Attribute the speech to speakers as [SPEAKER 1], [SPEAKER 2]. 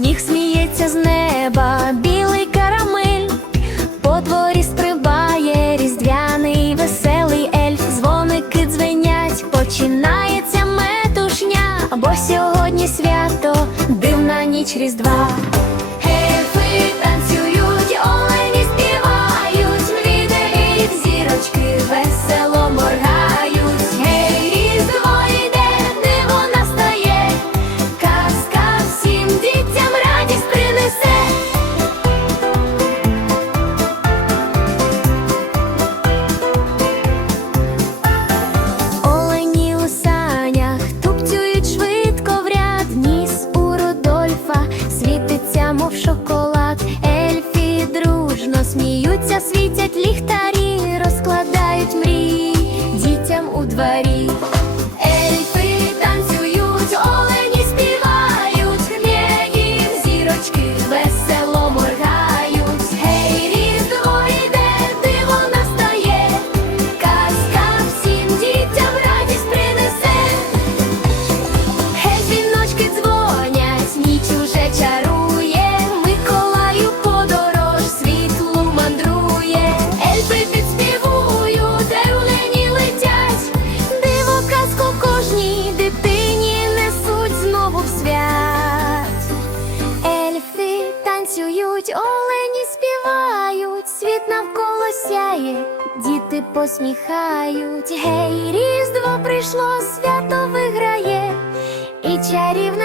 [SPEAKER 1] Сніг сміється з неба, білий карамель, по дворі стрибає різдвяний, веселий ельф, дзвоники дзвенять, починається метушня, бо сьогодні свято, дивна ніч різдва. світять ліхтарі, розкладають мрії дітям у дворі. сяє, діти посміхають, гей, різдво прийшло, свято виграє і чарівне.